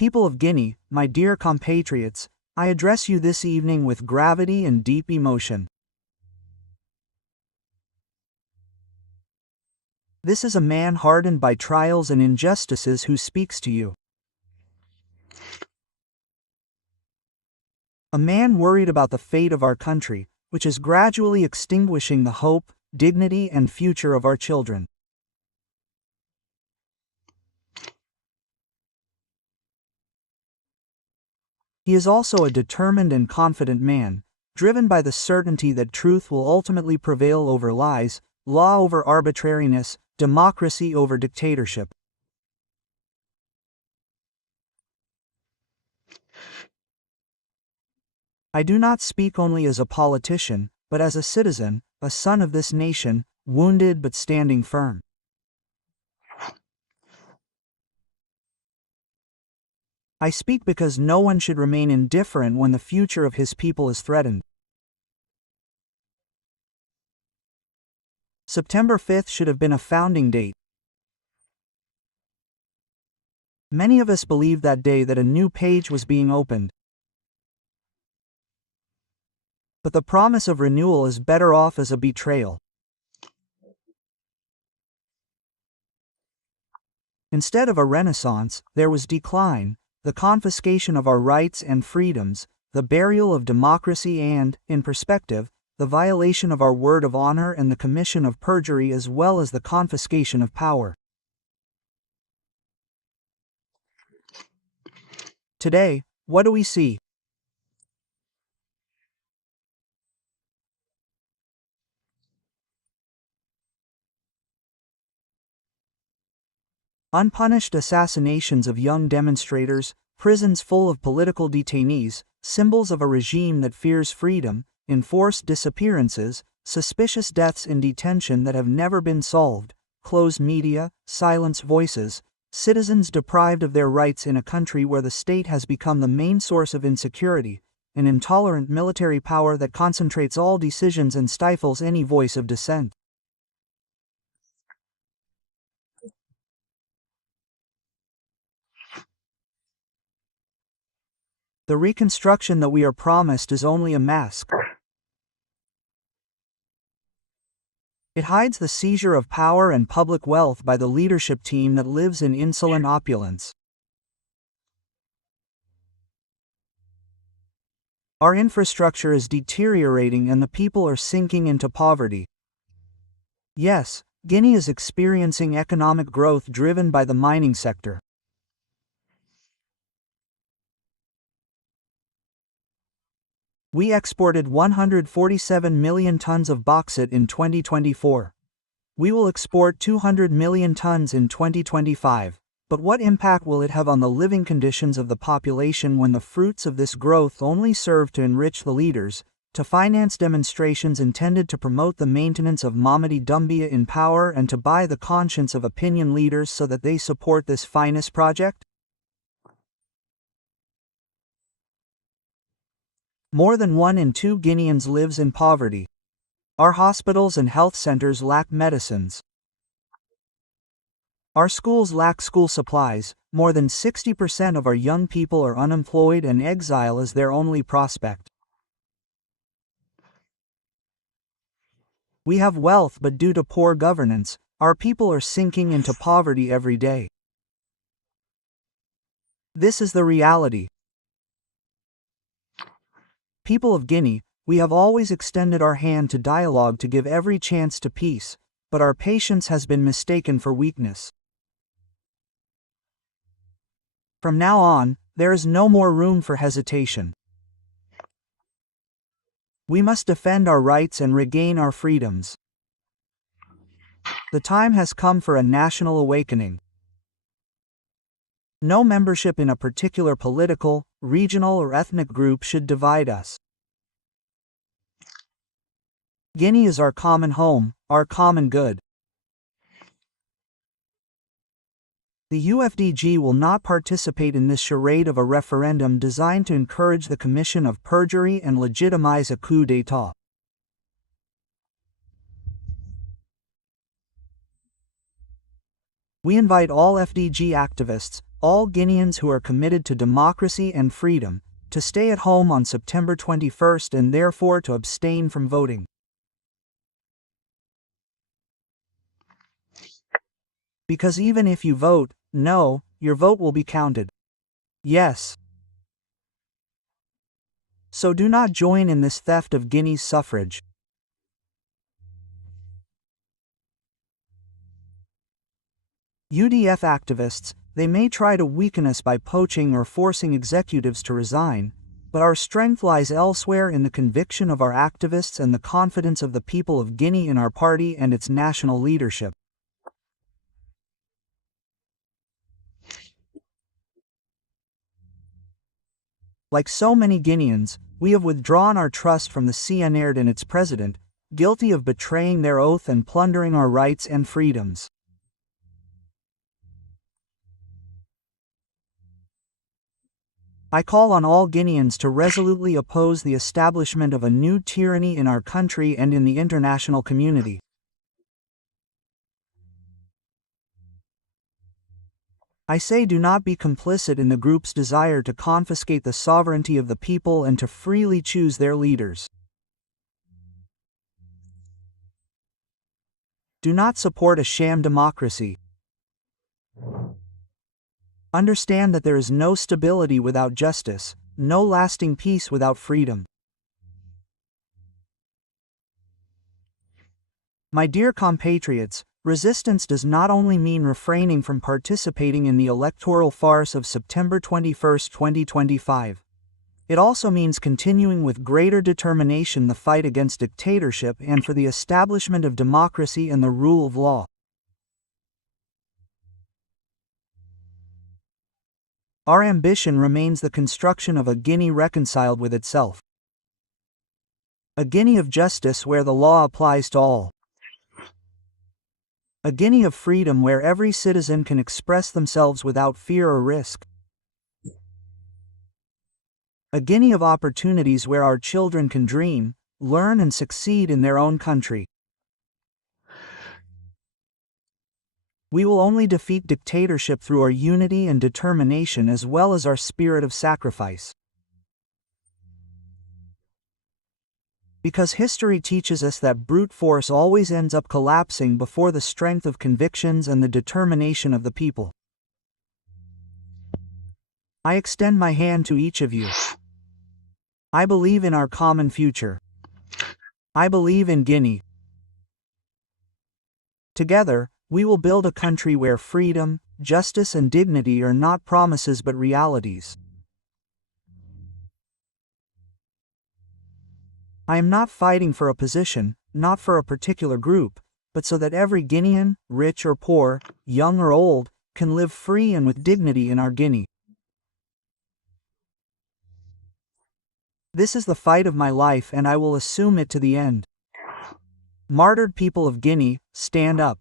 People of Guinea, my dear compatriots, I address you this evening with gravity and deep emotion. This is a man hardened by trials and injustices who speaks to you. A man worried about the fate of our country, which is gradually extinguishing the hope, dignity, and future of our children. He is also a determined and confident man, driven by the certainty that truth will ultimately prevail over lies, law over arbitrariness, democracy over dictatorship. I do not speak only as a politician, but as a citizen, a son of this nation, wounded but standing firm. I speak because no one should remain indifferent when the future of his people is threatened. September 5th should have been a founding date. Many of us believed that day that a new page was being opened. But the promise of renewal is better off as a betrayal. Instead of a renaissance, there was decline, the confiscation of our rights and freedoms, the burial of democracy and, in perspective, the violation of our word of honor and the commission of perjury as well as the confiscation of power. Today, what do we see? Unpunished assassinations of young demonstrators, prisons full of political detainees, symbols of a regime that fears freedom, enforced disappearances, suspicious deaths in detention that have never been solved, closed media, silenced voices, citizens deprived of their rights in a country where the state has become the main source of insecurity, an intolerant military power that concentrates all decisions and stifles any voice of dissent. The reconstruction that we are promised is only a mask. It hides the seizure of power and public wealth by the leadership team that lives in insolent opulence. Our infrastructure is deteriorating and the people are sinking into poverty. Yes, Guinea is experiencing economic growth driven by the mining sector. We exported 147 million tons of bauxite in 2024. We will export 200 million tons in 2025, but what impact will it have on the living conditions of the population when the fruits of this growth only serve to enrich the leaders, to finance demonstrations intended to promote the maintenance of Mamadi Doumbia in power and to buy the conscience of opinion leaders so that they support this finest project? More than 1 in 2 Guineans lives in poverty. Our hospitals and health centers lack medicines. Our schools lack school supplies. More than 60% of our young people are unemployed and exile is their only prospect. We have wealth, but due to poor governance, our people are sinking into poverty every day. This is the reality. People of Guinea, we have always extended our hand to dialogue to give every chance to peace, but our patience has been mistaken for weakness. From now on, there is no more room for hesitation. We must defend our rights and regain our freedoms. The time has come for a national awakening. No membership in a particular political, regional, or ethnic group should divide us. Guinea is our common home, our common good. The UFDG will not participate in this charade of a referendum designed to encourage the commission of perjury and legitimize a coup d'état. We invite all FDG activists, all Guineans who are committed to democracy and freedom, to stay at home on September 21st and therefore to abstain from voting. Because even if you vote no, your vote will be counted. Yes. So do not join in this theft of Guinea's suffrage. UDF activists, they may try to weaken us by poaching or forcing executives to resign, but our strength lies elsewhere in the conviction of our activists and the confidence of the people of Guinea in our party and its national leadership. Like so many Guineans, we have withdrawn our trust from the CNRD and its president, guilty of betraying their oath and plundering our rights and freedoms. I call on all Guineans to resolutely oppose the establishment of a new tyranny in our country and in the international community. I say do not be complicit in the group's desire to confiscate the sovereignty of the people and to freely choose their leaders. Do not support a sham democracy. Understand that there is no stability without justice, no lasting peace without freedom. My dear compatriots, resistance does not only mean refraining from participating in the electoral farce of September 21, 2025. It also means continuing with greater determination the fight against dictatorship and for the establishment of democracy and the rule of law. Our ambition remains the construction of a Guinea reconciled with itself. A Guinea of justice where the law applies to all. A Guinea of freedom where every citizen can express themselves without fear or risk. A Guinea of opportunities where our children can dream, learn and succeed in their own country. We will only defeat dictatorship through our unity and determination as well as our spirit of sacrifice. Because history teaches us that brute force always ends up collapsing before the strength of convictions and the determination of the people. I extend my hand to each of you. I believe in our common future. I believe in Guinea. Together, we will build a country where freedom, justice and dignity are not promises but realities. I am not fighting for a position, not for a particular group, but so that every Guinean, rich or poor, young or old, can live free and with dignity in our Guinea. This is the fight of my life and I will assume it to the end. Martyred people of Guinea, stand up.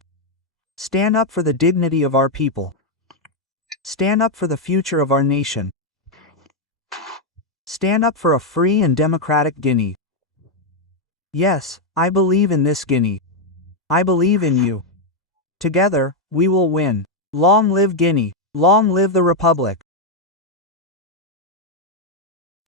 Stand up for the dignity of our people. Stand up for the future of our nation. Stand up for a free and democratic Guinea. Yes, I believe in this Guinea. I believe in you. Together, we will win. Long live Guinea. Long live the Republic.